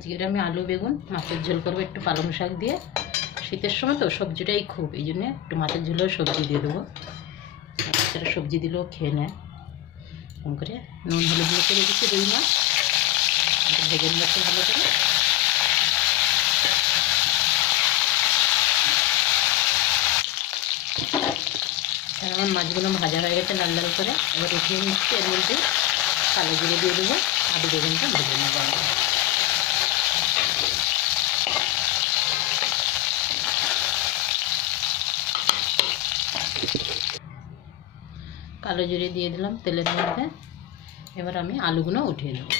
আজকের আমি আলু বেগুন মাছের ঝোল করবো একটু পালং শাক দিয়ে। শীতের সময় তো সবজিটাই খুব, এই জন্যে একটু মাছের ঝোলেও সবজি দিয়ে দেবো। বাচ্চারা সবজি দিলেও খেয়ে নেয়। কম করে নুন হলুদ মেখে রেখেছি রুই মাছ, ভেজে নিয়েছি ভালো করে। আমার মাছগুলো ভাজা হয়ে গেছে লাল লাল করে, এবার উঠিয়ে নিচ্ছি। এর মধ্যে কালো জিরে দিয়ে দেবো, আলু বেগুনটা ভেজে নেবো। কালো জিরে দিয়ে দিলাম তেলের মধ্যে। এবার আমি আলুগুলো উঠিয়ে দেবো।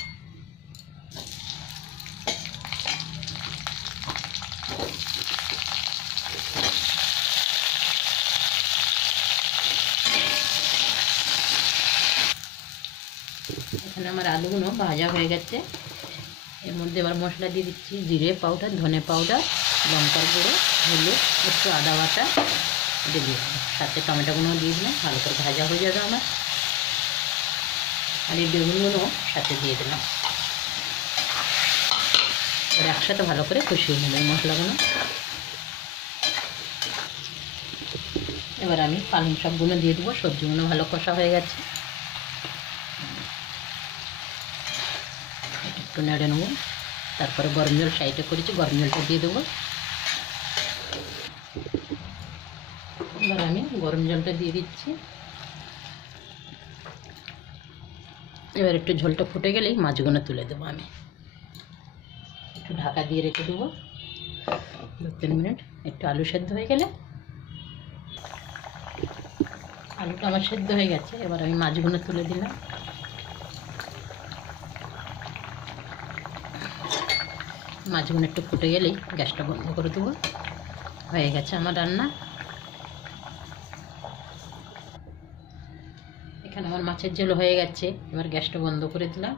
এখানে আমার আলুগুলো ভাজা হয়ে গেছে। এর মধ্যে এবার মশলা দিয়ে দিচ্ছি জিরে পাউডার, ধনে পাউডার, লঙ্কার গুঁড়ো, হলুদ, একটু আদা বাটা দিয়ে দিলাম। সাথে টমেটোগুলো দিয়ে দিলাম, ভালো করে ভাজা হয়ে যাবে আমার। আর এই বেগুনগুলো সাথে দিয়ে দিলাম। এবার একসাথে ভালো করে কষিয়ে নেব এই মশলাগুলো। এবার আমি পালং শাকগুলো দিয়ে দেবো। সবজিগুলো ভালো কষা হয়ে গেছে, একটু নেড়ে নেবো। তারপরে গরম জল সাইডে করেছি, গরম জলটা দিয়ে দেবো। এবার আমি গরম জলটা দিয়ে দিচ্ছি। এবার একটু ঝোলটা ফুটে গেলেই মাছগুলো তুলে দেবো। আমি একটু ঢাকা দিয়ে রেখে দেবো 2-3 মিনিট। একটু আলু সেদ্ধ হয়ে গেলে, আলুটা আমার সেদ্ধ হয়ে গেছে, এবার আমি মাছগুলো তুলে দিলাম। মাছগুলো একটু ফুটে গেলেই গ্যাসটা বন্ধ করে দেবো। হয়ে গেছে আমার রান্না। এখানে আমার মাছের ঝোল হয়ে গেছে, এবার গ্যাসটা বন্ধ করে দিলাম।